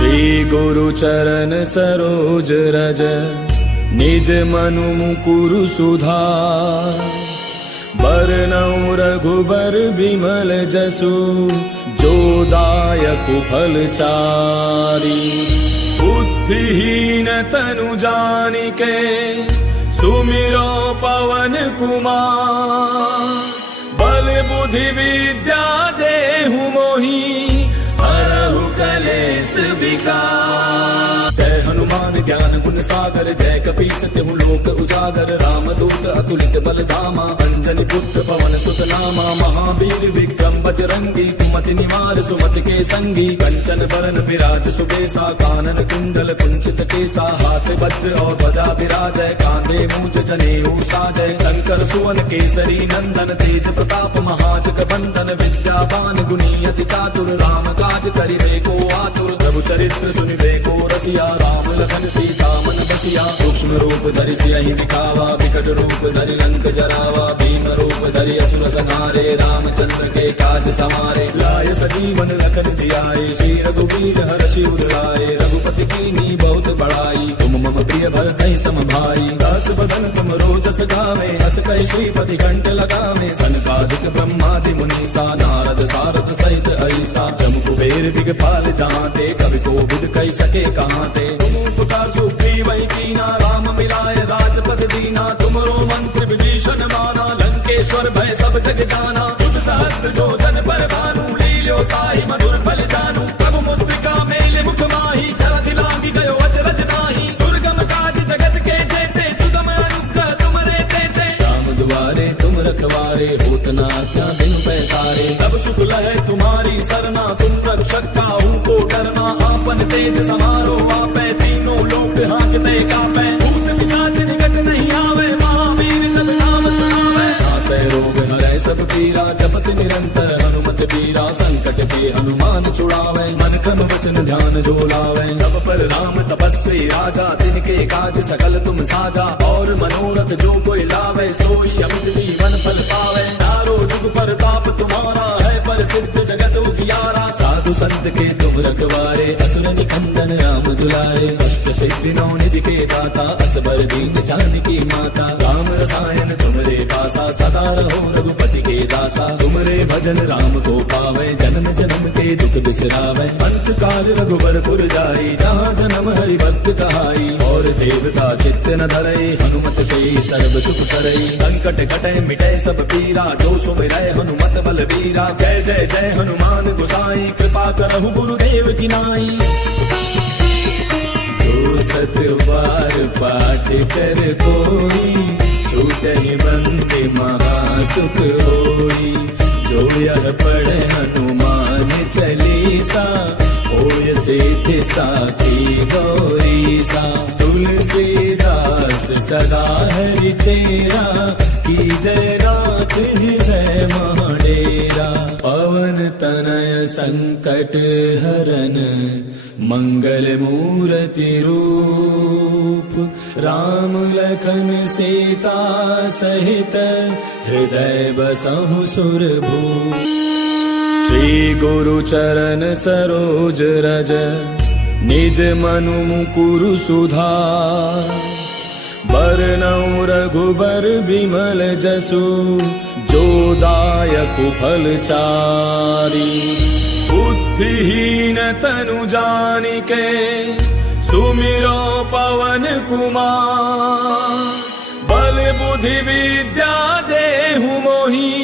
श्री गुरु चरण सरोज रज निज मनु मुकुरु सुधार। बरनउँ रघुबर बिमल जसु जो दायक फल चारि। बुद्धिहीन तनु जानिके सुमिरो पवन कुमार। बल बुद्धि विद्या देहु मोहि हरहु कलेश विकार। जय हनुमान ज्ञान गुण सागर जय कपीस तिहु लोक उजागर। रामदूत अतुलित बल धामा अंजनी पुत्र पवन सुत नामा। महावीर विक्रम बजरंगी कुमति निवार सुमति के संगी। कंचन बरन विराज सुबेसा कानन कुंडल कुंचित केसा। हाथ वज्र और ध्वजा विराजय कांधे मूंज जनेऊ साजय। शंकर सुवन केसरी नंदन तेज प्रताप महाजग बंदन। विद्यावान गुणी अति चातुर राम काज करिबे को आतुर। प्रभु चरित्र सुनिबे को रसिया राम लखन सीता मन बसिया। सूक्ष्म रूप धरि सियहि दिखावा विकट रूप धरि लंक जरावा। भीम रूप धरि असुर संहारे रामचंद्र के काज समारे। लाय सजीवन लखन जियाए श्री रघुवीर हर्षि उर लाए। रघुपति कीन्ही बहुत बड़ाई तुम मम प्रिय भरतहि सम भाई। दास बदन तुम रोजस गावे हस कहि श्रीपति कंठ लगावे। सनकादिक ब्रह्मादि मुनीसा नारद सारद सहित ऐसा। जम कुबेर दिगपाल जहांते कवि कोविद कहि सके कहांते। तुम उपकार सुग्रीवहि कीना राम मिलाय राजपद दीना। तुमरो मंत्र विभीषण माना लंकेश्वर भय सब जग जाना। तुम सहस्त्र जो जन पर भानु लील्यो ताहि मधुर फल जानू। प्रभु मुद्रिका मेल मुख माहि जलधि लांघि गयो अचरज नाहि। दुर्गम काज जगत के जेते सुगम अनुग्रह तुमरे तेते। राम दुआरे तुम रखवारे होत न आज्ञा बिनु पैसारे। तब सुख लहै तुम्हारी सरना तुम रक्षक काहू को डरना। आपन तेज समारो आपै तीनों लोक हांकते कापै। भूत पिशाच निकट नहीं आवे महावीर जब नाम सुनावे। नासै रोग हरै सब पीरा जपत निरंतर हनुमत बीरा। संकट के हनुमान छुड़ावे मन क्रम वचन ध्यान जो लावे। तब पर राम तपस्वी राजा तिनके काज सकल तुम साजा। और मनोरथ जो कोई लावे सोई अमित जीवन फल पावे। चारों जुग परताप तुम्हारा है प्रसिद्ध जगत उजियारा। साधु संत के तुम रखवारे असुर निकंदन राम दुलारे। कष्ट सिद्धि नौ निधि के दाता असबर दीन जानकी माता। राम रसायन तुमरे पासा सदा रहो रघुपति के दासा। तुमरे भजन राम को पावे जन्म जन्म के दुख बिसरावे। अंत काल रघुबर पुर जाई जहाँ जन्म हरि भक्त कहाई। और देवता चित्त न धरई हनुमत से सर्व सुख करई। संकट कटै मिटै सब पीरा जो सुमिरै हनुमत बल बीरा। जय जय जय हनुमान गोसाई कृपा करहु गुरुदेव की नाई। जो सत बार पाठ कर कोई छूटहि बंदे महासुख होई। जो यह पढ़े हनुमान चालीसा होय सिद्धि साखी गौरीसा। तुलसीदास सदा हरि तेरा कीजय नाथ हृदय महाडेरा। पवन तनय संकट हरन मंगल मूर्ति रूप। राम लखन सीता सहित हृदय बसहु सुरभूप। श्री गुरु चरण सरोज रज निज मनु मुकुरु सुधार। बरनउँ रघुबर बिमल जसु जो दायक फल चारि। बुद्धिहीन तनु जानिके सुमिरो पवन कुमार। बल बुद्धि विद्या देहु मोहि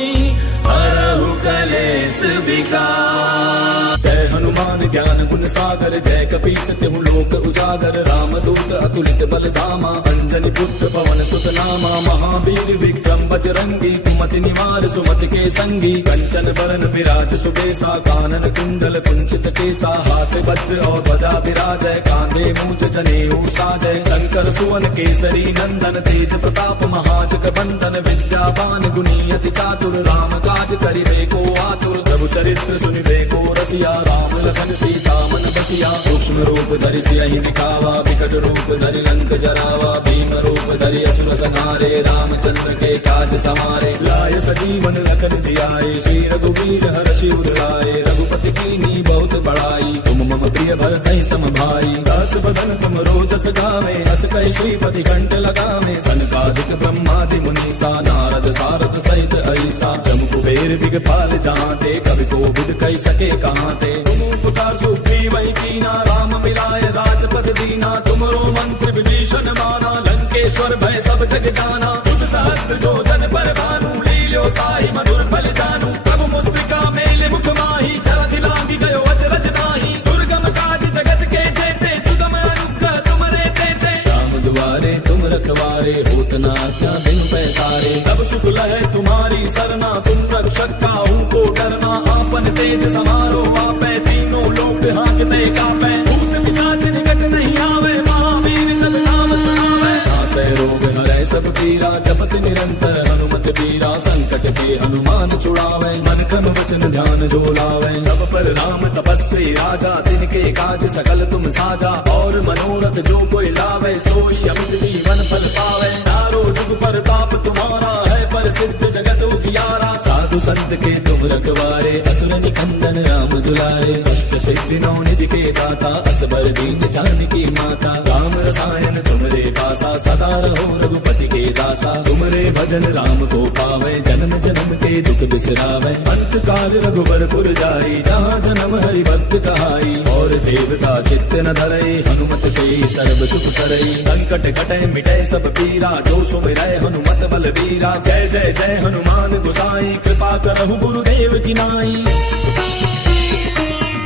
हरहु कलेश विकार। जय हनुमान ज्ञान गुण सागर जय कपीस तिहु लोक उजागर। रामदूत अतुलित बल धामा अंजनी पुत्र पवन सुत नामा। महावीर विक्रम बजरंगी कुमति निवार सुमति के संगी। कंचन बरन विराज सुबेसा कानन कुंडल कुंचित केसा। हाथ वज्र और ध्वजा विराजय कांधे मूंज जनेऊ साजय। शंकर सुवन केसरी नंदन तेज प्रताप महाजग बंदन। विद्यावान गुणी अति चातुर राम काज करिबे को आतुर। प्रभु चरित्र सुनिबे को रसिया राम लखन सीता मन बसिया। सूक्ष्म रूप धरि सियहि दिखावा विकट रूप धरि लंक जरावा। भीम रूप धरि असुर संहारे रामचंद्र के काज समारे। लाय सजीवन लखन जियाए श्री रघुवीर हर्षि उर लाए। रघुपति कीन्ही बहुत बड़ाई तुम मम प्रिय भर कई सम भाई। दास बदन तुम रोजस गावे, अस कई श्रीपति कंठ लगावे। सनकादिक ब्रह्मादि मुनीसा, नारद सारद सहित ऐसा। जम कुबेर दिगपाल जहाँते, कवि कोविद कई सके कहाँते। तुम उपकार सुग्रीव वही कीना, राम मिलाए राजपद दीना। तुमरो मंत्र विभीषण माना, लंकेश्वर भय सब जग जाना। तुम सहस्त्र जो जन पर भानु, लील्यो ताहि मधुर फल जानू। प्रभु मुद्रिका मेल मुख माही, जलधि लागी गयो अचरज नाही। दुर्गम काज जगत के जेते, सुगम अनुग्रह तुमरे तेते। राम दुआरे तुम रखवारे, होत न क्या बिन पैसारे। तब सुख लहै तुम्हारी सरना, तुम रक्षक काहू को डरना। आपन तेज समारो आपै, तीनों लोक हाँकते कापै। भूत पिशाच निकट नहीं आवे, महावीर जब नाम सुनावे। नासै रोग हरै सब पीरा, जपत निरंतर हनुमत बीरा। संकट के हनुमान छुड़ावे, मन क्रम वचन ध्यान जो लावे। तब पर राम तपस्वी राजा, तिनके काज सकल तुम साजा। और मनोरथ जो कोई लावे, सोई अमित जीवन फल पावे। चारों जुग परताप तुम्हारा है, प्रसिद्ध जगत उजियारा। साधु संत के तुम रखवारे, असुर निकंदन राम दुलारे। अष्ट सिद्धि नौ निधि के दाता, असबर दीन जानकी माता। राम रसायन तुमरे पासा, सदा रहो रघुपति के दासा। तुमरे भजन राम को पावे, जन्म जन्म के दुख बिसरावे। अंत काल रघुबर पुर जाई, जहाँ जन्म हरि भक्त कहाई। और देवता चित्त न धरई, हनुमत से सर्व सुख करई। संकट कटै मिटै सब पीरा, जो सुमिरै हनुमत बल बीरा। जय जय जय हनुमान गोसाई, कृपा करहु गुरुदेव की नाई।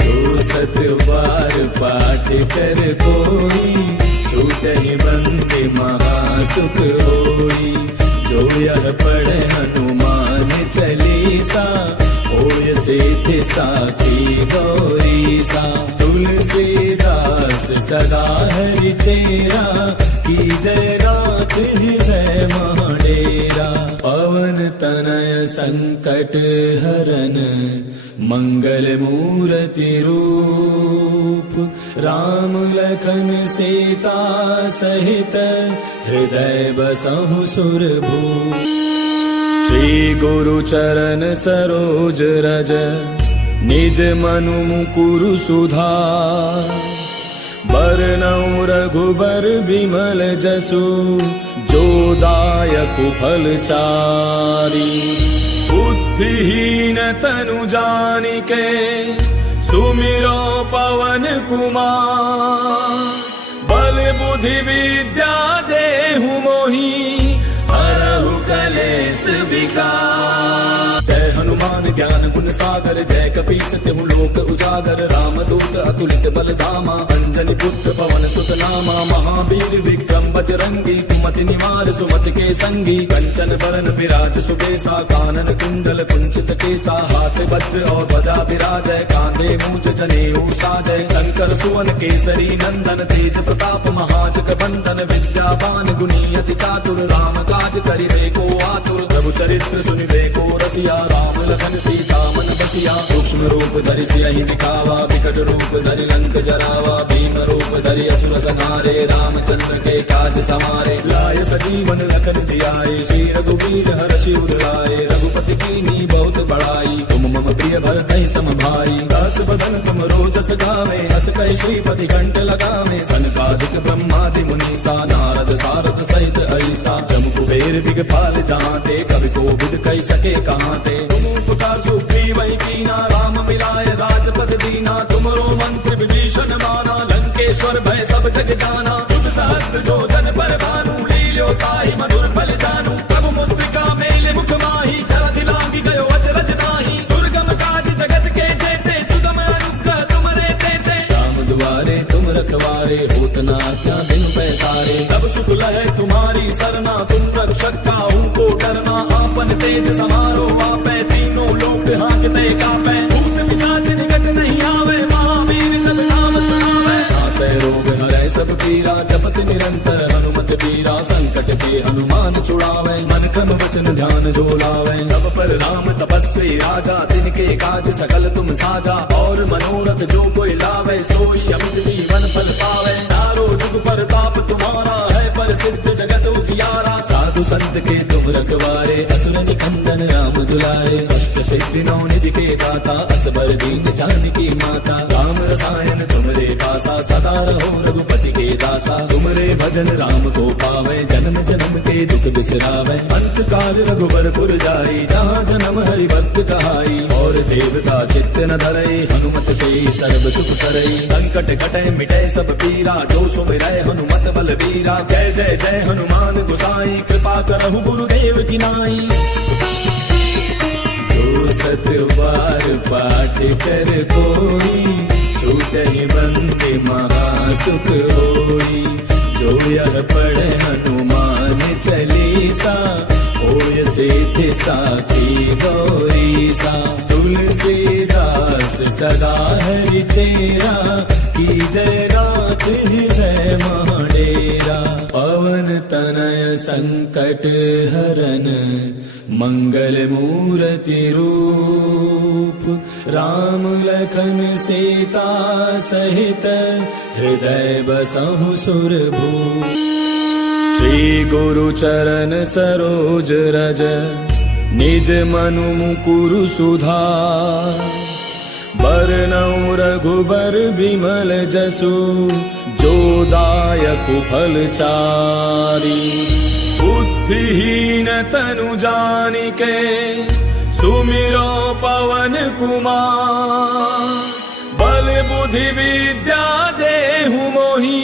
जो सत बार पाठ कर कोई, छूटहि बंदे महासुख होई। जो यह पढ़े हनुमान चालीसा, होय सिद्धि साखी गौरीसा। तुलसीदास सदा हरि तेरा, की जय रात हृदय महाडेरा। पवन तनय संकट हरन, मंगल मूर्ति रूप। राम लखन सीता सहित, हृदय बसहु सुरभूप। श्री गुरु चरण सरोज रज, निज मनु मुकुरु सुधार। बरनउँ रघुबर बिमल जसु, जो दायकु फल चारि। बुद्धिहीन तनु जानिके, सुमिरो पवन कुमार। बल बुद्धि विद्या देहु मोहि, हरहु कलेश विकार। जय हनुमान ज्ञान गुण सागर, जय कपीस तिहु लोक उजागर। राम दूत अतुलित बल धामा, अंजनी पुत्र पवन सुत नामा। महावीर विक्रम बजरंगी, कुमति निवार सुमति के संगी। कंचन बरन विराज सुबेसा, कानन कुंडल कुंचित केसा। हाथ वज्र और ध्वजा विराजय, कांधे मूंज जनेऊ साजय। शंकर सुवन केसरी नंदन, तेज प्रताप महाजग बंदन। विद्यावान गुणी अति चातुर, राम काज करिबे को आतुर। प्रभु चरित्र सुनिबे को रसिया, राम लखन सीता मन बसिया। सूक्ष्म रूप धरि सियहि दिखावा, विकट रूप धरि लंक जरावा। भीम रूप धरि असुर संहारे, रामचंद्र के काज समारे। लाय सजीवन लखन जियाए, श्री रघुवीर हर्षि उर लाए। रघुपति कीन्ही बहुत बड़ाई, तुम मम प्रिय भरतहि सम भाई। दास बदन तुम रोजस गावे, अस कहि श्रीपति कंठ लगावे। सनकादिक ब्रह्मादि मुनीसा, नारद सारद सहित ऐसा। जम कुबेर दिगपाल जहाँते, कवि कोविद कई सके कहाँते। तुम उपकार सुग्रीव वही कीना, राम मिलाए राजपद दीना। तुमरो मंत्र विभीषण माना, लंकेश्वर भय सब जग जाना। तुम सहस्त्र जो जन पर भानु, लील्यो ताहि मधुर फल जानू। प्रभु मुद्रिका मेल मुख माही, जलधि लागी गयो अचरज नाही। दुर्गम काज जगत के जेते, सुगम अनुग्रह तुमरे तेते। राम दुआरे तुम रखवारे, होत न क्या बिन पैसारे। तब सुख लहै तुम्हारी सरना, तुम रक्षक काहू को डरना। आपन तेज समारो आपै, तीनों लोक हाँकते कापै। भूत पिशाच निकट नहीं आवे, महावीर जब नाम सुनावे। नासै रोग हरै सब पीरा, जपत निरंतर हनुमत बीरा। संकट के हनुमान छुड़ावे, मन क्रम वचन ध्यान जो लावे। तब पर राम तपस्वी राजा, तिनके काज सकल तुम साजा। और मनोरथ जो कोई लावे, सोई अमित जीवन फल पावे। चारों जुग परताप तुम्हारा है, प्रसिद्ध जगत उजियारा। साधु संत के तुम रखवारे, असुर निकंदन राम दुलारे। अष्ट सिद्धि नौ निधि के दाता, असबर दीन जानकी माता। राम रसायन तुमरे पासा, सदा रहो रघुपति के दासा। तुमरे भजन राम को पावे, जन्म जन्म के दुख बिसरावे। अंत काल रघुबरपुर जाई, जहाँ जन्म हरि भक्त कहाई। और देवता चित्त न धरई, हनुमत से सर्व सुख करई। संकट कटे मिटे सब पीरा, जो सुमिरै हनुमत बलबीरा। जय जय जय हनुमान गोसाई, कृपा करहु गुरुदेव की नाई। जो सत बार पाठ कर कोई, छूटहि बंदे महासुख होई। जो यह पढ़े हनुमान चालीसा, होय सिद्धि साखी गौरीसा। तुलसीदास सदा हरि तेरा, की जय रात हृदय महाडेरा। पवन तनय संकट हरन, मंगल मूर्ति रूप। राम लखन सीता सहित, हृदय बसहु सुरभूप। श्री गुरु चरण सरोज रज, निज मनु मुकुरु सुधार। बरनउँ रघुबर बिमल जसु, जो दायकु फल चारि। बुद्धिहीन तनु जानिके, सुमिरो पवन कुमार। बल बुद्धि विद्या देहु मोहि,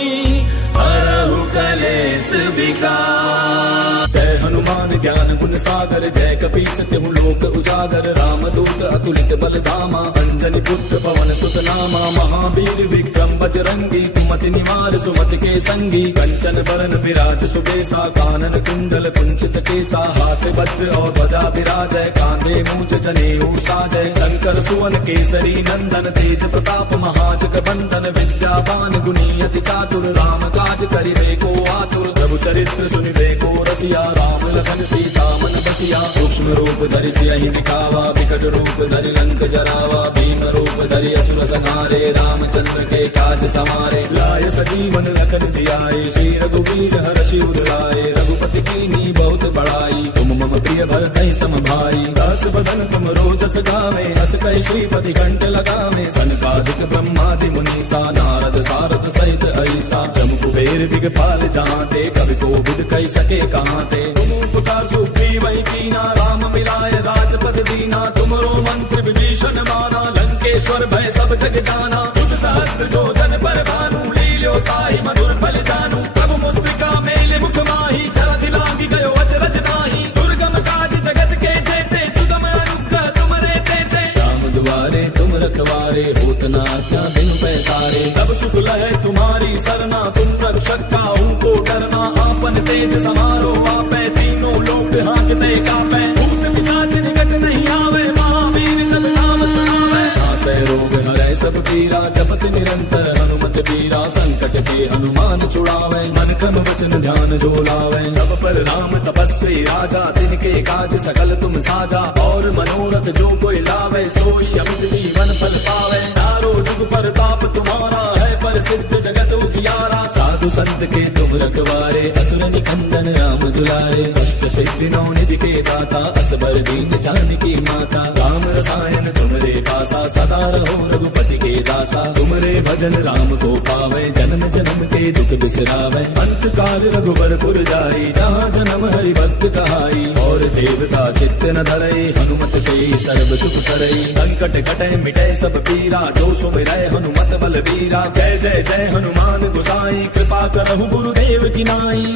हरहु कलेश विकार। जय हनुमान ज्ञान गुण सागर, जय कपीस तिहु लोक उजागर। रामदूत अतुलित बल धामा, अंजनी पुत्र पवन सुत नामा। महावीर विक्रम बजरंगी, कुमति निवार सुमति के संगी। कंचन बरन विराज सुबेसा, कानन कुंडल कुंचित केसा। हाथ वज्र और ध्वजा विराजय, कांधे मूंज जनेऊ साजय। शंकर सुवन केसरी नंदन, तेज प्रताप महाजग बंदन। विद्यावान गुणी अति चातुर, राम काज करिबे को आतुर। प्रभु चरित्र सुनिबे को रसिया, राम लखन सीता मन बसिया। सूक्ष्म रूप धरि सियहि दिखावा, विकट रूप धरि लंक जरावा। भीम रूप धरि असुर संहारे, रामचंद्र के काज समारे। लाय सजीवन लखन जियाए, श्री रघुवीर हर्षि उर लाए। रघुपति कीन्ही बहुत बड़ाई, तुम मम प्रिय भरतहि सम भाई। दास बदन तुम रोजस गावे, हस कहि श्रीपति कंठ लगावे। सनकादिक ब्रह्मादि मुनीसा, नारद सारद सहित ऐसा। जम कुबेर दिगपाल जहाँते, कवि कोविद कहि सके कहाँते। तुम उपकार सुग्रीवहि कीना, राम मिलाय राजपद दीना। तुमरो मंत्र विभीषण माना, लंकेश्वर भय सब जग जाना। तुम सहस्त्र जो जन पर भानु, लील्यो ताहि मधुर फल जानू। प्रभु मुद्रिका मेलि मुख माहि, जलधि लांघि गयो अचरज नाहि। दुर्गम काज जगत के जेते, सुगम अनुग्रह तुमरे तेते। राम दुआरे तुम रखवारे, होत न आज्ञा बिनु पैसारे। तब सुख लहै तुम्हारी सरना, तुम रक्षक काहू को डरना। आपन तेज समारो आपै, तीनों लोक हांकते कापै। भूत पिशाच निकट नहीं आवे, महावीर जब नाम सुनावे। नासै रोग हरै सब पीरा, जपत निरंतर हनुमत बीरा। संकट के हनुमान छुड़ावे, मन क्रम वचन ध्यान जो लावे। तब पर राम तपस्वी राजा, तिनके काज सकल तुम साजा। और मनोरथ जो कोई लावे, सोई अमित जीवन फल पावे। चारों जुग परताप तुम्हारा है, प्रसिद्ध जगत उजियारा। साधु संत के तुम रखवारे, असुर निकंदन राम दुलारे। कष्ट सिद्धि नौ निधि के दाता, असबर दीन जानकी माता। राम रसायन तुमरे पासा, सदा रहो रघुपति के दासा। तुमरे भजन राम को पावे, जन्म जन्म के दुख बिसरावे। अंत काल रघुबरपुर जाई, जहाँ जन्म हरि भक्त कहाई। और देवता चित्त न धरई, हनुमत से सर्व सुख करई। संकट कटे मिटे सब पीरा, जो सुमिरै हनुमत बलबीरा। जय जय जय हनुमान गोसाई, कृपा करहु गुरुदेव की नाई।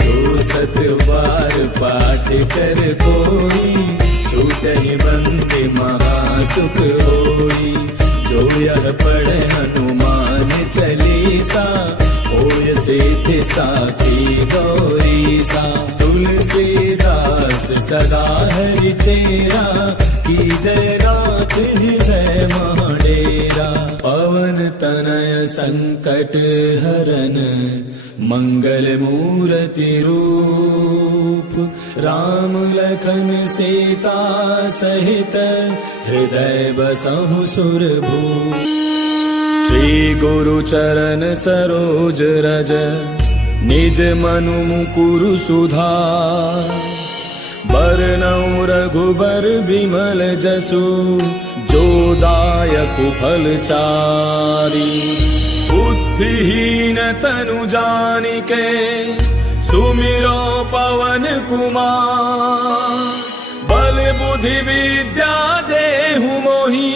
जो सत बार पाठ कर कोई, छूटहि बंदे महासुख होई। जो यह पढ़े हनुमान चालीसा, होय सिद्धि साखी गौरीसा। तुलसीदास सदा हरि तेरा, की जय रात हृदय महाडेरा। पवन तनय संकट हरन, मंगल मूर्ति रूप। राम लखन सीता सहित, हृदय बसहु सुरभूप। श्री गुरु चरण सरोज रज, निज मनु मुकुरु सुधार। बरनउँ रघुबर बिमल जसु, जो दायकु फल चारि। चारी बुद्धिहीन तनु जानिके सुमिरो पवन कुमार बल बुद्धि विद्या देहु मोहि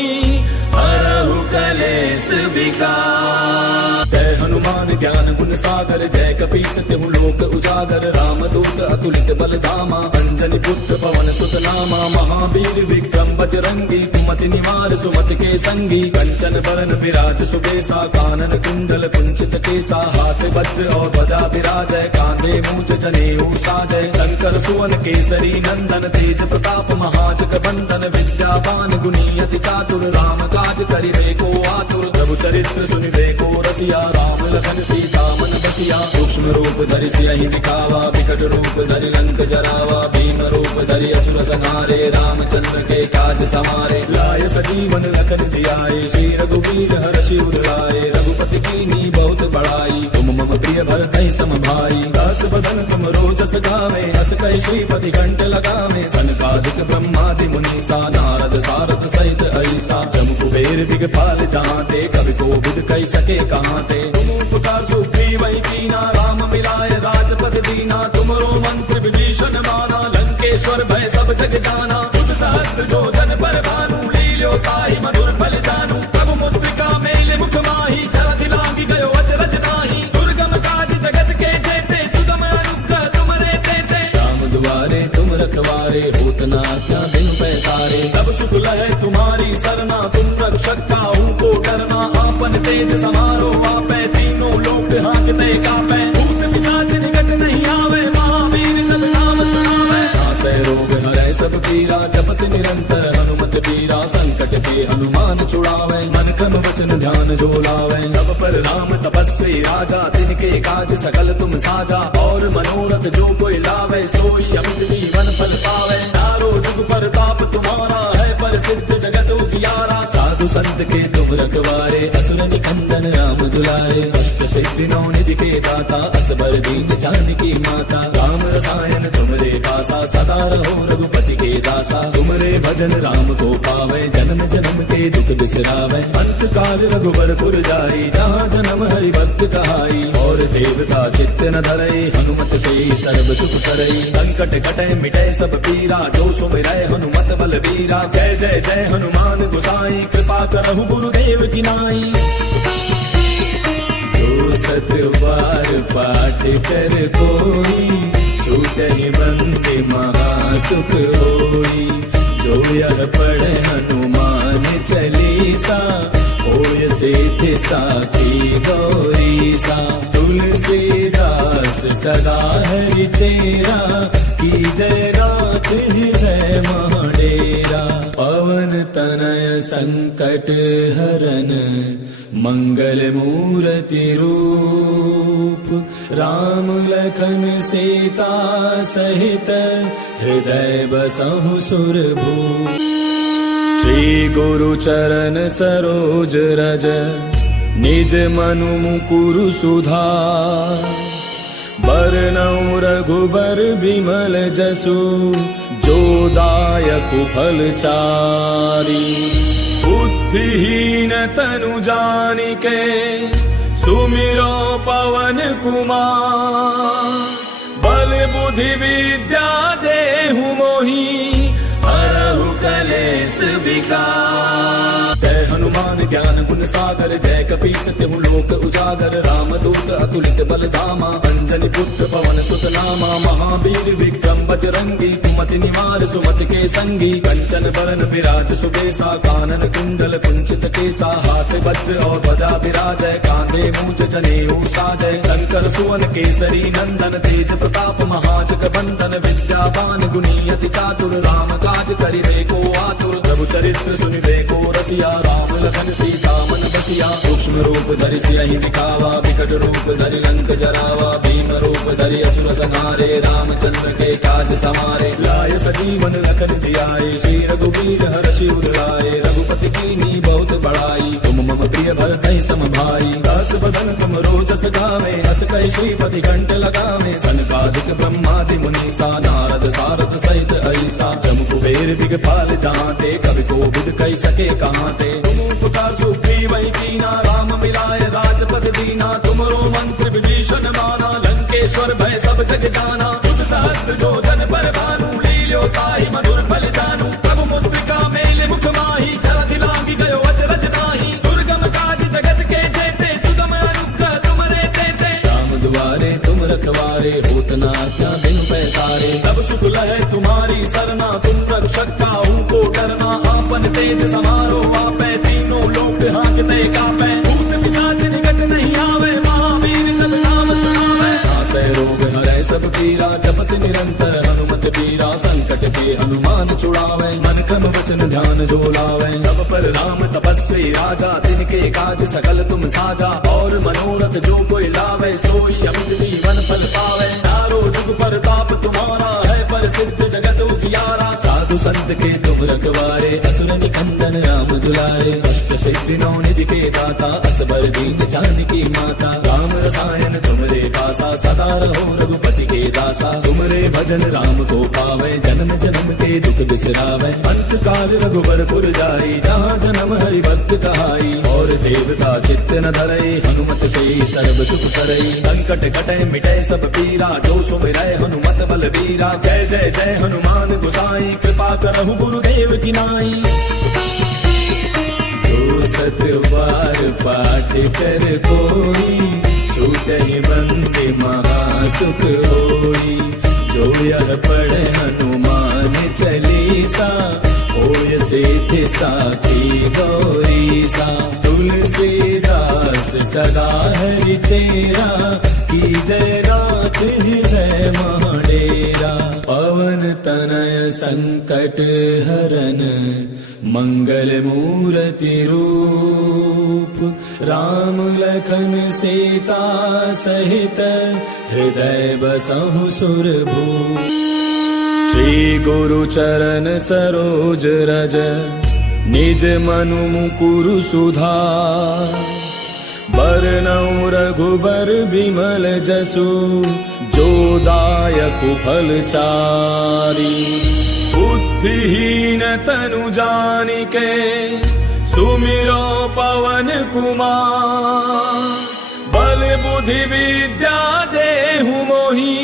हरहु कलेश विकार। जय हनुमान ज्ञान गुण सागर जय कपीस तिहु लोक उजागर रामदूत अतुलित बल धामा अंजनी पुत्र पवन सुत नामा महावीर विक्रम बजरंगी कुमति निवार सुमति के संगी कंचन बरन विराज सुबेसा कानन कुंडल कुंचित केसा हाथ वज्र और ध्वजा विराजय कांधे मूंज जनेऊ साजय शंकर सुवन केसरी नंदन तेज प्रताप महाजग बंदन विद्यावान गुणी अति चातुर राम काज करिबे को आतुर प्रभु चरित्र सुनिबे को रसिया राम लखन सीता मन बसिया सूक्ष्म रूप धरि सियहि दिखावा विकट रूप धरि लंक जरावा भीम रूप धरि असुर संहारे रामचंद्र के काज समारे लाय सजीवन लखन जियाए श्री रघुवीर हर्षि उर लाए रघुपति कीन्ही बहुत बड़ाई तुम मम प्रिय भरतहि सम भाई दास बदन तुम रोजस गावे अस कहि श्रीपति कंठ लगावे सनकादिक ब्रह्मादि मुनीसा नारद सारद सहित ऐसा जम कुबेर दिगपाल जहांते कवि कोविद कहि सके कहांते तुम उपकार सुग्रीव वै कीना राम मिलाय राजपद दीना तुमरो मंत्र विभीषण माना लंकेश्वर भय सब जग जाना तुम सहस्त्र जो जन पर भानु लील्यो ताहि मधुर फल जानू प्रभु मुद्रिका मेल मुख माहि जलधि लागी गयो अचरज नाही दुर्गम काज जगत के जेते सुगम अनुग्रह तुमरे तेते राम दुआरे तुम रखवारे होत न क्या बिन पैसारे तब सुख लहै तुम्हारी सरना तुम रक्षक काहू को डरना आपन तेज समारो आपै तीनों लोक हांकते कापै भूत पिशाच निकट नहीं आवे महावीर जब नाम सुनावे नासै रोग हरै सब पीरा जपत निरंतर हनुमत बीरा संकट के हनुमान छुड़ावे मन क्रम वचन ध्यान जो लावे तब पर राम तपस्वी राजा तिनके काज सकल तुम साजा और मनोरथ जो कोई लावे सोई अमित जीवन फल पावे चारों जुग परताप तुम्हारा है प्रसिद्ध जगत उजियारा साधु संत के तुम रखवारे असुर निकंदन राम दुलारे अष्ट सिद्धि नौ निधि के दाता असबर दीन जानकी माता राम रसायन तुमरे पासा सदा रहो रघुपति के दासा तुमरे भजन राम को पावे जन्म जन्म के दुख बिसरावे अंत काल रघुबर पुर जाई जहाँ जन्म हरि भक्त कहाई और देवता चित्त न धरई हनुमत से सर्व सुख करई संकट कटै मिटै सब पीरा जो सुमिरै हनुमत बल बीरा जय जय जय हनुमान गोसाई कृपा करहु गुरुदेव की नाई जो सत बार पाठ कर कोई छूटहि बंदे महासुख होई जो यह पढ़े हनुमान चालीसा होय सिद्धि साखी गौरीसा तुलसीदास सदा हरि तेरा की जय नाथ हृदय महाडेरा पवन तनय संकट हरन मंगल मूर्ति रूप राम लखन सीता सहित हृदय बसहु सुरभूप श्री गुरु चरण सरोज रज निज मनु मुकुरु सुधार बरनउँ रघुबर बिमल जसु जो दायकु फल चारि बुद्धिहीन तनु जानिके सुमिरो पवन कुमार बल बुद्धि विद्या देहु मोहि हरहु कलेश विकार। जय हनुमान ज्ञान गुण सागर जय कपीस तिहु लोक उजागर रामदूत अतुलित बल धामा अंजनी पुत्र पवन सुत नामा महावीर विक्रम बजरंगी कुमति निवार सुमति के संगी कंचन बरन विराज सुबेसा कानन कुंडल कुंचित केसा हाथ वज्र और ध्वजा विराजय कांधे मूंज जनेऊ साजय शंकर सुवन केसरी नंदन तेज प्रताप महाजग बंदन विद्यावान गुणी अति चातुर राम काज करिबे को आतुर प्रभु चरित्र सुनिबे को रसिया राम लखन सीता मन बसिया सूक्ष्म रूप धरि सियहि दिखावा विकट रूप धरि लंक जरावा भीम रूप धरि असुर संहारे रामचंद्र के काज समारे लाय सजीवन लखन जियाए श्री रघुवीर हर्षि उर लाए रघुपति कीन्ही बहुत बड़ाई तुम मम प्रिय भरतहि सम भाई दास बदन तुम रोजस गावे अस कहि श्रीपति कंठ लगावे सनकादिक ब्रह्मादि मुनीसा नारद सारद सहित ऐसा जम कुबेर दिगपाल जहांते कवि कोविद कहि सके कहांते तुम उपकार सुग्रीव वै कीना राम तुम्हारी सरना, तुम रक्षक काहू को डरना। आपन तेज समारो आपे, तीनों लोक हांकते कापे। भूत पिशाच निकट नहीं आवे, महावीर जब नाम सुनावे। नासै रोग हरै सब पीरा, जपत निरंतर हनुमत बीरा। संकट के हनुमान छुड़ावे, मन क्रम वचन ध्यान जो लावे। तब पर राम तपस्वी राजा, तिनके काज सकल तुम साजा। और मनोरथ जो कोई लावे, सोई अमित जीवन फल पावे। चारों जुग परताप तुम्हारा है, प्रसिद्ध जगत उजियारा। साधु संत के तुम रखवारे, असुर निकंदन राम दुलारे। अष्ट सिद्धि नौ निधि के दाता, असबर दीन जानकी माता। राम रसायन तुमरे पासा, सदा रहो रघुपति के दासा। तुमरे भजन राम को पावे, जन्म जन्म के दुख बिसरावे। अंत काल रघुबर पुर जाई, जहाँ जन्म हरि भक्त कहाई। और देवता चित्त न धरई, हनुमत से सर्व सुख करई। संकट कटे मिटे सब पीरा, जो सुमिरै हनुमत बल बीरा। जय जय जय हनुमान गोसाई, कृपा करहु गुरुदेव की नाई। जो सत बार पाठ कर कोई, छूटहि बंदे महासुख होई। जो यह पढ़े हनुमान चालीसा, होय सिद्धि साखी गौरीसा। तुलसीदास सदा हरि तेरा, की जय रात हृदय महाडेरा। पवन तनय संकट हरन, मंगल मूर्ति रूप। राम लखन सीता सहित, हृदय बसहु सुरभूप। श्री गुरु चरण सरोज रज, निज मनु मुकुरु सुधार। बरनउँ रघुबर बिमल जसु, जो दायकु फल चारि। बुद्धिहीन तनु जानिके, सुमिरो पवन कुमार। बल बुद्धि विद्या देहु मोहि,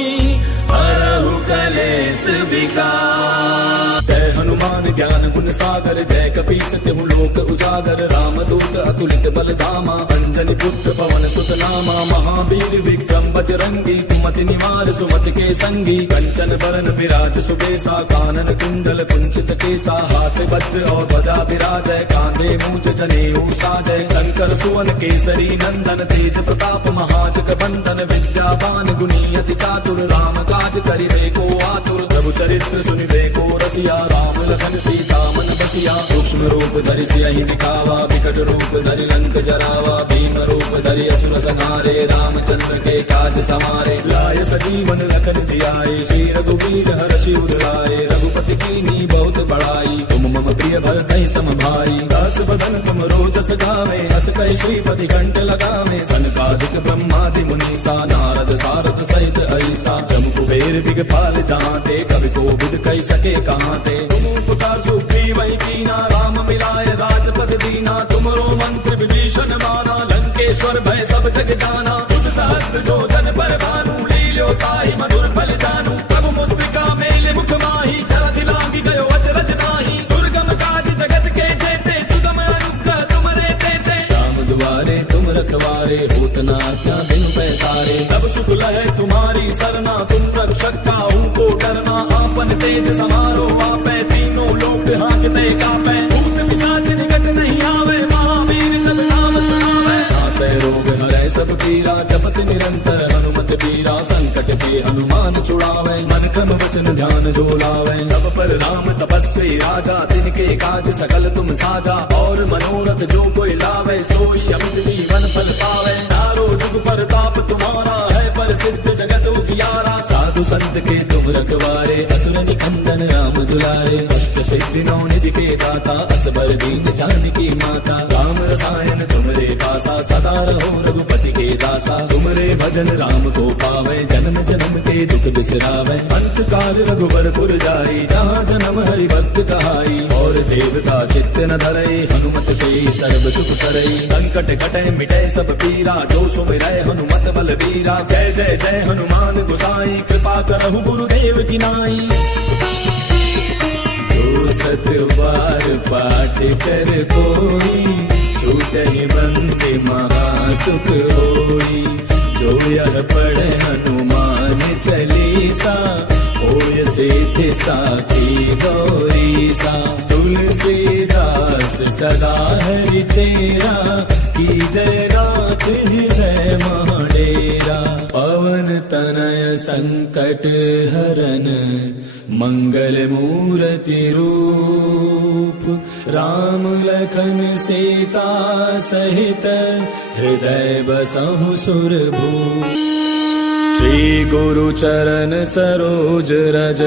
हरहु कलेश विकार। जय हनुमान ज्ञान गुण सागर, जय कपीस तिहु लोक उजागर। राम दूत अतुलित बल धामा, अंजनी पुत्र पवन सुत नामा। महावीर विक्रम बजरंगी, कुमति निवार सुमति के संगी। कंचन बरन विराज सुबेसा, कानन कुंडल कुंचित केसा। हाथ वज्र और ध्वजा विराजय, कांधे मूंज जनेऊ साजय। शंकर सुवन केसरी नंदन, तेज प्रताप महाजग बंदन। विद्यावान गुणी अति चातुर, राम काज करिबे को आतुर। प्रभु चरित्र सुनिबे को रसिया, राम लखन सीता मन बसिया। सूक्ष्म रूप धरि सियहि दिखावा, विकट रूप धरि लंक जरावा। भीम रूप धरि असुर संहारे, रामचंद्र के काज समारे। लाय सजीवन लखन जियाए, श्री रघुवीर हर्षि उर लाए। रघुपति कीन्ही बहुत बड़ाई, तुम मम प्रिय भरतहि सम भाई। दास बदन तुम रोजस गावे, अस कहि श्रीपति कंठ लगावे। सनकादिक ब्रह्मादि मुनीसा, नारद सारद सहित ऐसा। जम कुबेर दिगपाल जहाँते, कवि कोविद कहि सके कहाँते। तुम उपकार सुग्रीवहि कीना, राम मिलाय राजपद दीना। तुमरो मंत्र विभीषण माना, लंकेश्वर भय सब जग जाना। तुम सहस्त्र जो जन पर भानु, लील्यो ताहि मधुर फल जानू। प्रभु मुद्रिका मेल मुख माहि, जलधि लांघि गयो अचरज नाहि। दुर्गम काज जगत के जेते, सुगम अनुग्रह तुमरे तेते। राम दुआरे तुम रखवारे, होत न आज्ञा बिनु पैसारे। तब सुख लहै तुम्हारी सरना, तुम रक्षक काहू को डरना। आपन तेज समारो आपे, तीनों लोक हांकते कापे। भूत पिशाच निकट नहीं आवे, महावीर जब नाम सुनावे। नासै रोग हरै सब पीरा, जपत निरंतर हनुमत बीरा। संकट के हनुमान छुड़ावे, मन क्रम वचन ध्यान जो लावे। तब पर राम तपस्वी राजा, तिनके काज सकल तुम साजा। और मनोरथ जो कोई लावे, सोई अमित जीवन फल पावे। चारों जुग परताप तुम्हारा है, प्रसिद्ध जगत उजियारा। साधु संत के तुम रखवारे, असुर निकंदन राम दुलारे। अष्ट सिद्धि नौ निधि के दाता, असबर दीन जानकी माता। राम रसायन तुमरे पासा, सदा रहो रघुपति के दासा। तुमरे भजन राम को पावे, जन्म जन्म के दुख बिसरावे। अंत काल रघुबर पुर जाई, जहाँ जन्म हरि भक्त कहाई। और देवता चित्त न धरई, हनुमत से सर्व सुख करई। संकट कटे मिटे सब पीरा, जो सुमिरै हनुमत बल बीरा। जय जय जय हनुमान गोसाई, कृपा करहु गुरुदेव की नाई। जो सत बार पाठ कर कोई, छूटहि बंदे महासुख होई। जो यह पढ़े हनुमान चालीसा, होय सिद्धि साखी गौरी सा। तुलसीदास सदा हरि तेरा, की जय गात हृदय महाडेरा। पवन तनय संकट हरन, मंगल मूर्ति रूप। राम लखन सीता सहित, हृदय बसहु सुरभूप। श्री गुरु चरण सरोज रज,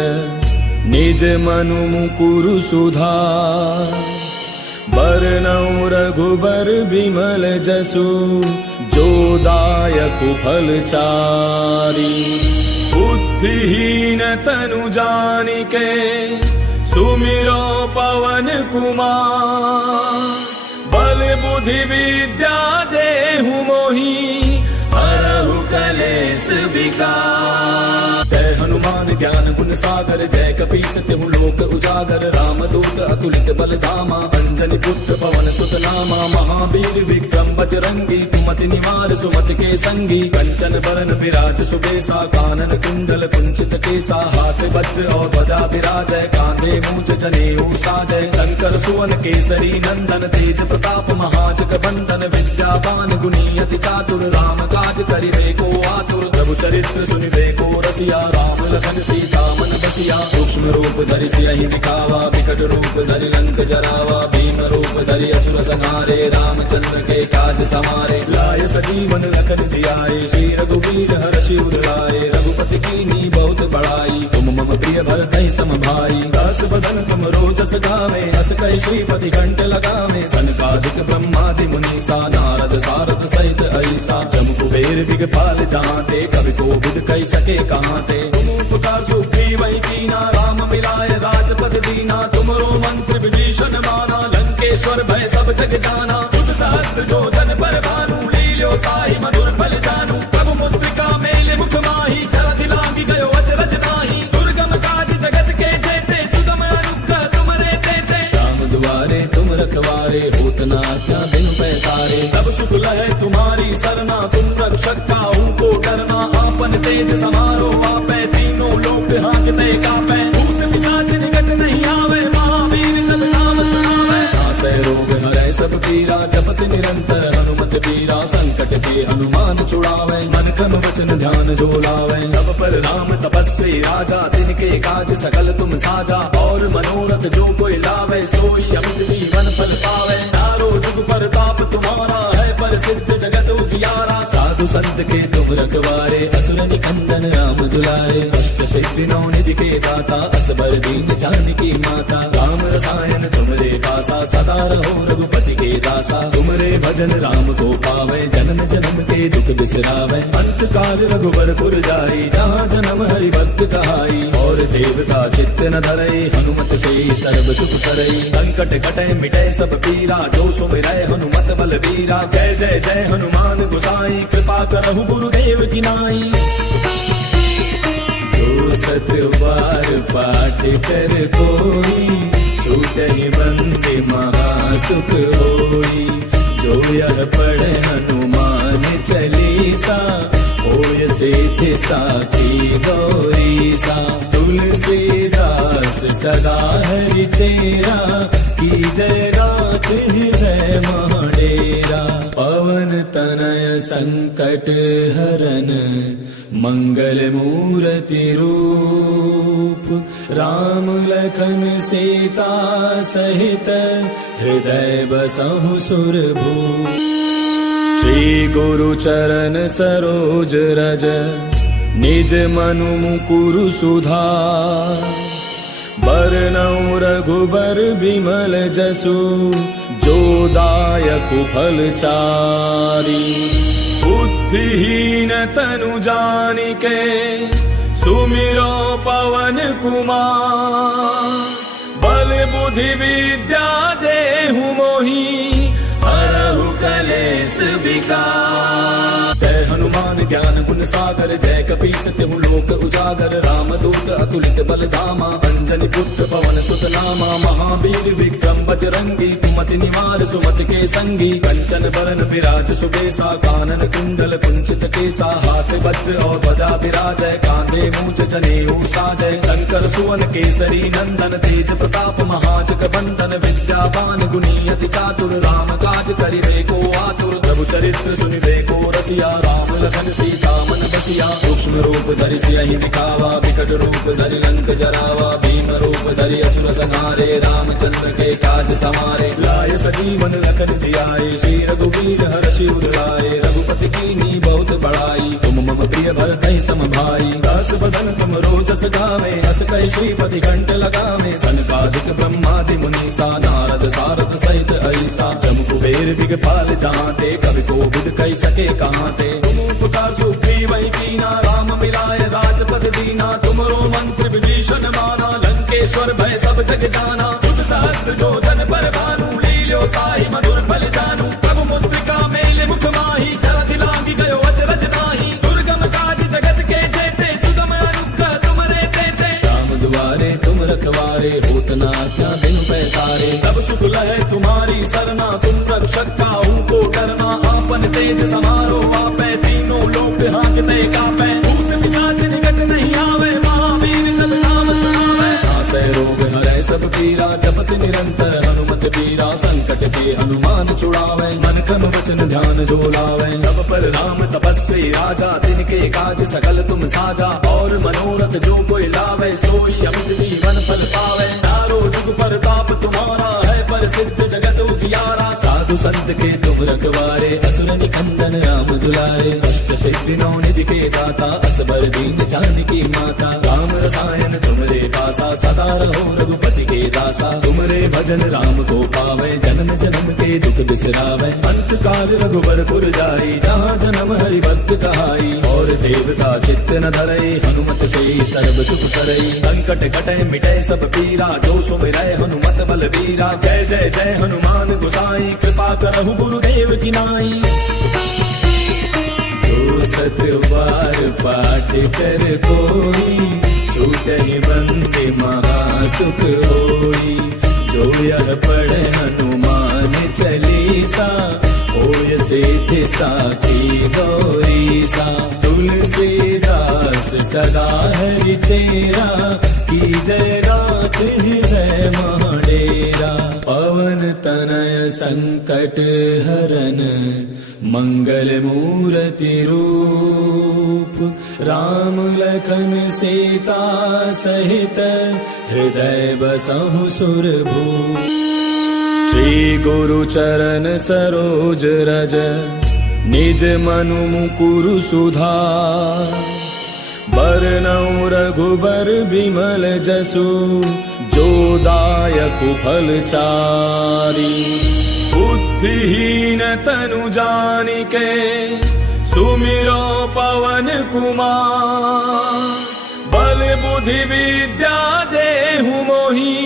निज मनु मुकुरु सुधार। बरनउँ रघुबर बिमल जसु, जो दायकु फल चारि। बुद्धिहीन तनु जानिके, सुमिरो पवन कुमार। बल बुद्धि विद्या देहु मोहि, हरहु कलेश विकार। जय हनुमान ज्ञान गुण सागर, जय कपीस तिहु लोक उजागर। रामदूत अतुलित बल धामा, अंजनी पुत्र पवन सुत नामा। महावीर विक्रम बजरंगी, कुमति निवार सुमति के संगी। कंचन बरन विराज सुबेसा, कानन कुंडल कुंचित केसा। हाथ वज्र और ध्वजा विराजय, कांधे मूंज जनेऊ साजय। शंकर सुवन केसरी नंदन, तेज प्रताप महाजग बंदन। विद्यावान गुणी अति चातुर, राम काज करिबे को आतुर। प्रभु चरित्र सुनिबे को रसिया, राम लखन सीता मन बसिया। सूक्ष्म रूप धरि सियहि दिखावा, विकट रूप धरि लंक जरावा। भीम रूप धरि असुर संहारे, रामचंद्र के काज समारे। लाय सजीवन लखन जियाए, श्री रघुवीर हर्षि उर लाए। रघुपति कीन्ही बहुत बड़ाई, तुम मम प्रिय भरतहि सम भाई। दास बदन तुम रोजस गावे, अस कहि श्रीपति कंठ लगावे। सनकादिक ब्रह्मादि मुनीसा, नारद सारद सहित ऐसा। जम कुबेर दिगपाल जहांते, कवि कोविद कहि सके कहांते। तुम उपकार सुग्रीवहि कीना, राम मिलाय राजपद दीना। तुमरो मंत्र विभीषण माना, लंकेश्वर भय सब जग जाना। तुम सहस्त्र जो जन पर भानु, लील्यो ताहि मधुर फल जानू। प्रभु मुद्रिका मेल मुख माहि, जलधि लांघि गयो अचरज नाहि। दुर्गम काज जगत के जेते, सुगम अनुग्रह तुमरे तेते। राम दुआरे तुम रखवारे, होत न आज्ञा बिनु पैसारे। तब सुख लहै तुम्हारी सरना, तुम रक्षक काहू को डरना। आपन तेज समारो आपै, तीनों लोक हांकते कापै। भूत पिशाच निकट नहीं आवे, महावीर जब नाम सुनावे। नासै रोग हरै सब पीरा, जपत निरंतर हनुमत बीरा। संकट के हनुमान छुड़ावे, मन क्रम वचन ध्यान जो लावे। तब पर राम तपस्वी राजा, तिनके काज सकल तुम साजा। और मनोरथ जो कोई लावे, सोई अमित जीवन फल पावे। चारों जुग परताप तुम्हारा है, प्रसिद्ध जगत उजियारा। साधु संत के तुम रखवारे, असुर निकंदन राम दुलारे। अष्ट सिद्धि नौ निधि के दाता, असबर दीन जानकी माता। राम रसायन तुमरे पासा, सदा रहो रघुपति के दासा। तुमरे भजन राम को पावे, जन्म जन्म के दुख बिसरावे। अंत काल रघुबर पुर जाई, जहाँ जन्म हरि भक्त कहाई। और देवता चित्त न धरई, हनुमत से सर्व सुख करई। संकट कटै मिटै सब पीरा, जो सुमिरै हनुमत बल बीरा। जय जय जय हनुमान गोसाई, कृपा करहु गुरुदेव की नाई। जो सत बार पाठ कर कोई, छूटहि बंदी महासुख होई। जो यह पढ़े हनुमान चालीसा, होय सिद्धि साखी गौरी सा। तुलसीदास सदा हरि तेरा, की जय गात हृदय महाडेरा। पवन तनय संकट हरन, मंगल मूर्ति रूप। राम लखन सीता सहित, हृदय बसहु सुरभूप। श्री गुरु चरण सरोज रज, निज मनु मुकुरु सुधार। बरनउँ रघुबर बिमल जसु, जो दायकु फल चारि। बुद्धिहीन तनु जानिके, सुमिरो पवन कुमार। बल बुद्धि विद्या देहु मोहि, हरहु कलेश विकार। जय हनुमान हनुमान ज्ञान गुण सागर, जय कपीस तिहु लोक उजागर, राम दूत अतुलित बल धामा, अंजनी पुत्र पवन सुत नामा, महावीर विक्रम बजरंगी, कुमति निवार सुमति के संगी, कंचन बरन विराज सुबेसा, कानन कुंडल कुंचित केसा, हाथ वज्र और ध्वजा विराजय, कांधे मूंज जनेऊ साजय, शंकर सुवन केसरी नंदन, तेज प्रताप महाजग बंदन, विद्यावान गुणी अति चातुर, राम काज करिबे को आतुर, प्रभु चरित्र सुनिबे को रसिया, राम लखन सीता मन बसिया, सूक्ष्म रूप धरि सियहि दिखावा, विकट रूप धरि लंक जरावा, भीम रूप धरि असुर संहारे, रामचंद्र के काज समारे, लाय सजीवन लखन जियाए, श्री रघुवीर हर्षि उर लाए, रघुपति कीन्ही बहुत बड़ाई, तुम मम प्रिय भरतहि सम भाई, दास बदन तुम रोजस गावे, अस कहि श्रीपति कंठ लगावे, सनकादिक ब्रह्मादि मुनीसा, नारद सारद सहित ऐसा, जम कुबेर दिगपाल जहांते, कवि कोविद कहि सके कहांते, तुम उपकार सुग्रीवहि कीना, राम मिलाय राजपद दीना, तुमरो मंत्र विभीषण माना, लंकेश्वर भय सब जग जाना, तुम सहस्त्र जो जन पर भानु, लील्यो ताहि मधुर फल जानू, प्रभु मुद्रिका मेल मुख माहि, जलधि लांघि गयो अचरज नाहि, दुर्गम काज जगत के जेते, सुगम अनुग्रह तुमरे तेते, राम दुआरे तुम रखवारे, होत न आज्ञा बिनु पैसारे, तब सुख लहै तुम्हारी सरना, तुम रक्षक काहू को डरना, आपन तेज समारो आपै, तीनों लोक हांकते कापै, भूत पिशाच निकट नहीं आवे, महावीर जब नाम सुनावे, नासै रोग हरै सब पीरा, जपत निरंतर हनुमत बीरा, संकट के हनुमान छुड़ावे, मन क्रम वचन ध्यान जो लावे, तब पर राम तपस्वी राजा, तिनके काज सकल तुम साजा, और मनोरथ जो कोई लावे, सोई अमित जीवन फल पावे, चारों जुग परताप तुम्हारा है, प्रसिद्ध जगत उजियारा, साधु संत के तुम रखवारे, असुर निकंदन राम दुलारे, अष्ट सिद्धि नौ निधि के दाता, असबर दीन जानकी माता, राम रसायन तुमरे पासा, सदा रहो रघुपति के दासा, तुमरे भजन राम को पावे, जन्म जन्म के दुख बिसरावे, अंत काल रघुबर पुर जाई, जहाँ जन्म हरि भक्त कहाई, और देवता चित्त न धरई, हनुमत से सर्व सुख करई, संकट कटै मिटै सब पीरा, जो सुमिरै हनुमत बल बीरा, जय जय जय हनुमान गोसाई, कृपा करहु गुरुदेव की नाई, जो सत बार पाठ कर कोई, छूटहि बंदे महासुख होई, जो यह पढ़े हनुमान चालीसा, होय सिद्धि साखी गौरीसा, तुलसीदास सदा हरि तेरा, की जय रात हृदय महाडेरा, पवन तनय संकट हरन, मंगल मूर्ति रूप, राम लखन सीता सहित, हृदय बसहु सुरभूप, श्री गुरु चरण सरोज रज, निज मनु मुकुरु सुधार, बरनउँ रघुबर बिमल जसु, जो दायकु फल चारि, बुद्धिहीन तनु जानिके, सुमिरो पवन कुमार, बल बुद्धि विद्या देहु मोहि,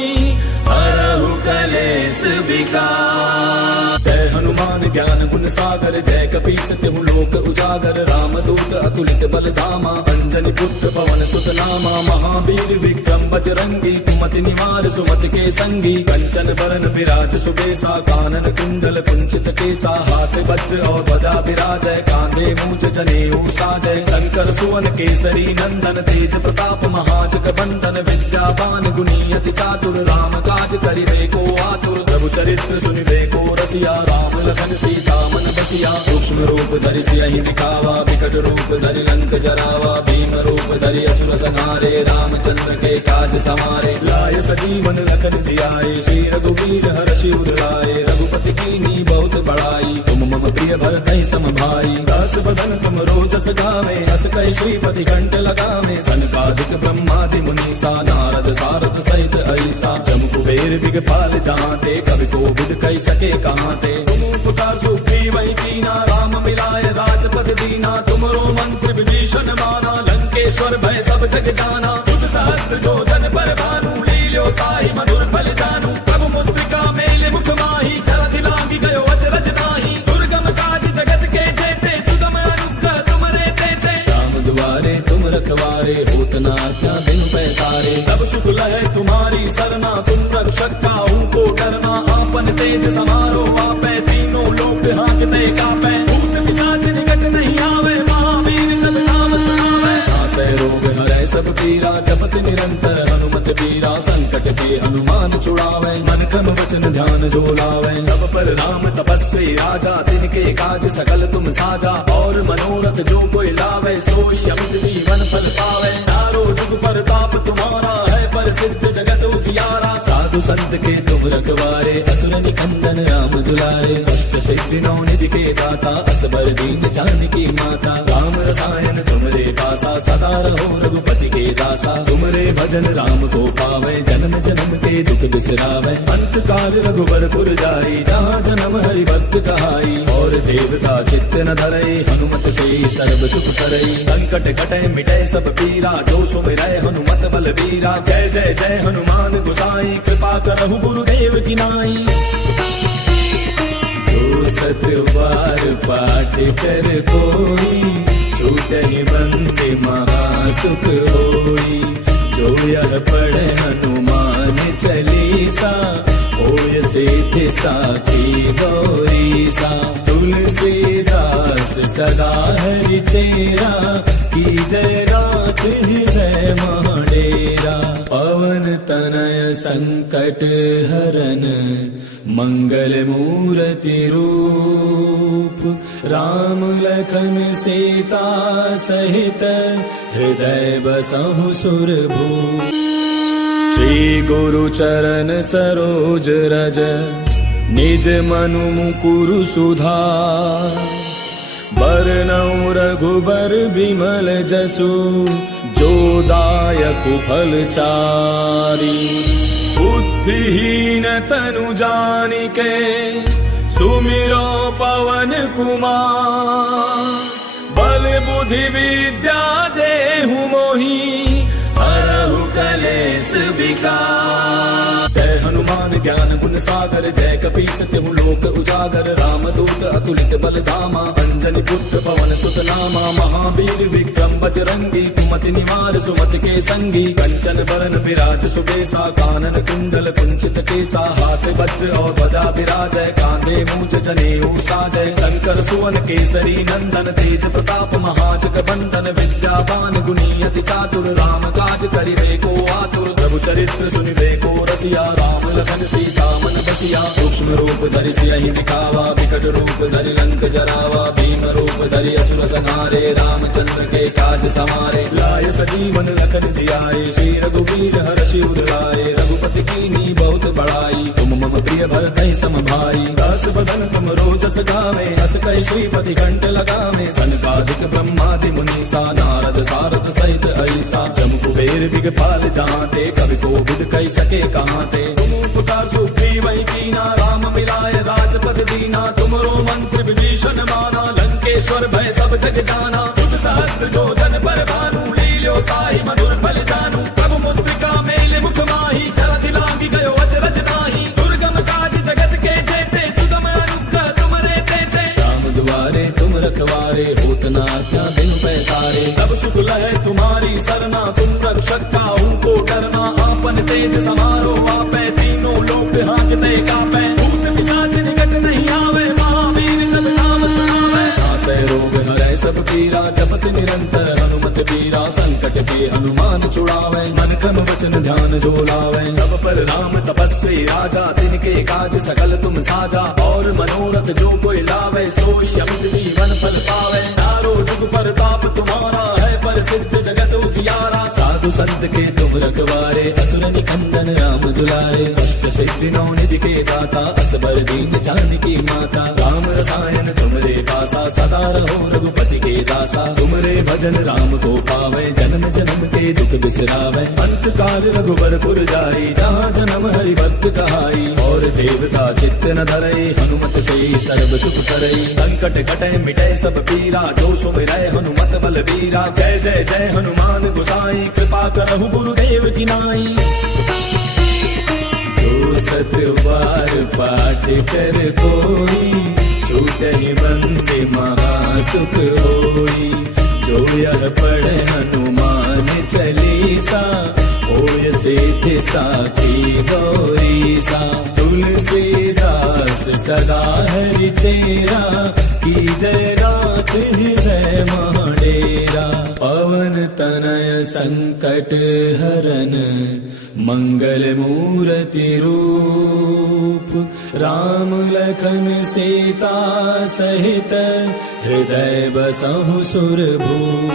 हरहु कलेश विकार, जय हनुमान ज्ञान गुण सागर, जय कपीस तिहु लोक उजागर, राम दूत अतुलित बल धामा, अंजनी पुत्र पवन सुत नामा, महावीर विक्रम बजरंगी, कुमति निवार सुमति के संगी, कंचन बरन विराज सुबेसा, कानन कुंडल कुंचित केसा, हाथ वज्र और ध्वजा विराजय, कांधे मूंज जनेऊ साजय, शंकर सुवन केसरी नंदन, तेज प्रताप महाजग बंदन, विद्यावान गुणी अति चातुर, राम काज करिबे को आतुर, प्रभु चरित्र सुनिबे को रसिया, राम लखन सीता मन बसिया, सूक्ष्म रूप धरि सियहि दिखावा, विकट रूप धरि लंक जरावा, भीम रूप धरि असुर संहारे, रामचंद्र के काज समारे, लाय सजीवन लखन जियाए, श्री रघुवीर हर्षि उर लाए, रघुपति कीन्ही बहुत बड़ाई, तुम मम प्रिय भरतहि सम भाई, दास बदन तुम रोजस गावे, अस कहि श्रीपति कंठ लगावे, सनकादिक ब्रह्मादि मुनीसा, नारद सारद सहित ऐसा, जम कुबेर दिगपाल जहांते, कवि कोविद कहि सके कहांते, तुम उपकार सुग्रीवहि कीना, राम मिलाय राजपद दीना, तुमरो मंत्र विभीषण माना, लंकेश्वर भय सब जग जाना, तुम सहस्त्र जो जन पर भानु, लील्यो ताहि मधुर फल जानू, प्रभु मुद्रिका मेल मुख माहि, जलधि लांघि गयो अचरज नाहि, दुर्गम काज जगत के जेते, सुगम अनुग्रह तुमरे सरना तुम रक्षक काहू को डरना। आपन तेज समारो आपे तीनों लोक हांकते कापे। भूत पिशाच निकट नहीं आवे महावीर जब नाम सुनावे। नासै रोग हरै सब पीरा जपत निरंतर हनुमत बीरा। संकट के हनुमान छुड़ावे मन क्रम वचन ध्यान जो लावे। तब पर राम तपस्वी राजा तिनके काज सकल तुम साजा। और मनोरथ जो कोई लावे सोई अमित जीवन फल पावे। चारों जुग परताप तुम्हारा है प्रसिद्ध जगत उजियारा। साधु संत के तुम रखवारे असुर निकंदन राम दुलारे। अष्ट सिद्धि नौ निधि के दाता असबर दीन जानकी माता। राम रसायन तुमरे पासा सदा रहो रघुपति के दासा। तुमरे भजन राम को पावे जन्म जन्म के दुख बिसरावे। अंत काल रघुबर पुर जाई जहाँ जन्म हरि भक्त कहाई। और देवता चित्त न धरई हनुमत से सर्व सुख करई। संकट कटे मिटे सब पीरा जो सुमिरै हनुमत बल बीरा। जय जय जय हनुमान गोसाई कृपा करहु गुरुदेव की नाई। जो सत बार पाठ कर कोई छूटहि बंदे महासुख होई। जो यह पढ़े हनुमान चालीसा होय सिद्धि साखी गौरीसा। तुलसीदास सदा हरि तेरा की जय रात हृदय महाडेरा। पवन तनय संकट हरन मंगल मूर्ति रूप। राम लखन सीता सहित हृदय बसहु सुरभूप। श्री गुरु चरण सरोज रज निज मनु मुकुरु सुधार। बरनउँ रघुबर बिमल जसु जो दायक फल चारि। बुद्धिहीन तनु जानिके सुमिरो पवन कुमार। बल बुद्धि विद्या देहु मोहि हरहु कलेश विकार। जय हनुमान ज्ञान गुण सागर जय कपीस तिहु लोक उजागर। राम दूत अतुलित बल धामा अंजनी पुत्र पवन सुत नामा। महावीर विक्रम बजरंगी कुमति निवार सुमति के संगी। कंचन बरन विराज सुबेसा कानन कुंडल कुंचित केसा। हाथ वज्र और ध्वजा विराजय कांधे मूंज जनेऊ साजय। शंकर सुवन केसरी नंदन तेज प्रताप महाजग बंदन। विद्यावान गुणी अति चातुर राम काज करिबे को आतुर। प्रभु चरित्र सुनिबे को रसिया राम लखन सीता मन बसिया। सूक्ष्म रूप धरि सियहि दिखावा विकट रूप धरि लंक जरावा। भीम रूप धरि असुर संहारे रामचंद्र के काज समारे। लाय सजीवन लखन जियाए श्री रघुवीर हर्षि उर लाए। रघुपति कीन्ही बहुत बड़ाई तुम मम प्रिय भरतहि सम भाई। दास बदन तुम रोजस गावे हस कहि श्रीपति कंठ लगावे। सनकादिक ब्रह्मादि मुनीसा नारद सारद सहित ऐसा। जम कुबेर दिगपाल जहाँते कवि कोविद कहि सके कहाँते। तुम उपकार सुग्रीवहि कीना राम मिलाय राजपद दीना। तुमरो मंत्र विभीषण माना लंकेश्वर भय सब जग जाना। तुम सहस्त्र जो जन पर भानु लील्यो ताहि मधुर फल जानू। प्रभु मुद्रिका मेल मुख माहि जलधि लांघि गयो अचरज नाहि। दुर्गम काज जगत के जेते सुगम अनुग्रह तुमरे तेते। राम दुआरे तुम रखवारे होत न आज्ञा बिनु पैसारे। तब सुख लहै तुम्हारी सरना तुम रक्षक काहू को डरना। आपन तेज समारो आपे तीनों लोक हांकते कापे। भूत पिशाच निकट नहीं आवे महावीर जब नाम सुनावे। नासै रोग हरै सब पीरा जपत निरंतर हनुमत बीरा। संकट के हनुमान छुड़ावे मन क्रम वचन ध्यान जो लावे। तब पर राम तपस्वी राजा तिनके काज सकल तुम साजा। और मनोरथ जो कोई लावे सोई अमित जीवन फल पावे। चारों जुग परताप तुम्हारा है प्रसिद्ध जगत उजियारा। साधु संत के तुम रखवारे असुर निकंदन राम दुलारे। अष्ट सिद्धि नौ निधि के दाता असबर दीन जानकी माता। राम रसायन तुमरे पासा सदा रहो रघुपति के दासा। तुमरे भजन राम को पावे जन्म जन्म के दुख बिसरावे। अंत काल रघुबर पुर जाई जहाँ जन्म हरि भक्त कहाई। और देवता चित्त न धरई हनुमत से सर्व सुख करई। संकट कटे मिटे सब पीरा जो सुमिरै हनुमत बल बीरा। जय जय जय हनुमान गोसाई कृपा करहु गुरुदेव की नाई। जो सत बार पाठ कर कोई छूटहि बंदे महासुख होई। जो यह पढ़े हनुमान चालीसा सोय सिद्धि साखी गौरी सा। तुलसीदास सदा हरि तेरा, की जय गात हृदय महाडेरा। पवन तनय संकट हरन, मंगल मूर्ति रूप। राम लखन सीता सहित, हृदय बसहु सुरभूप।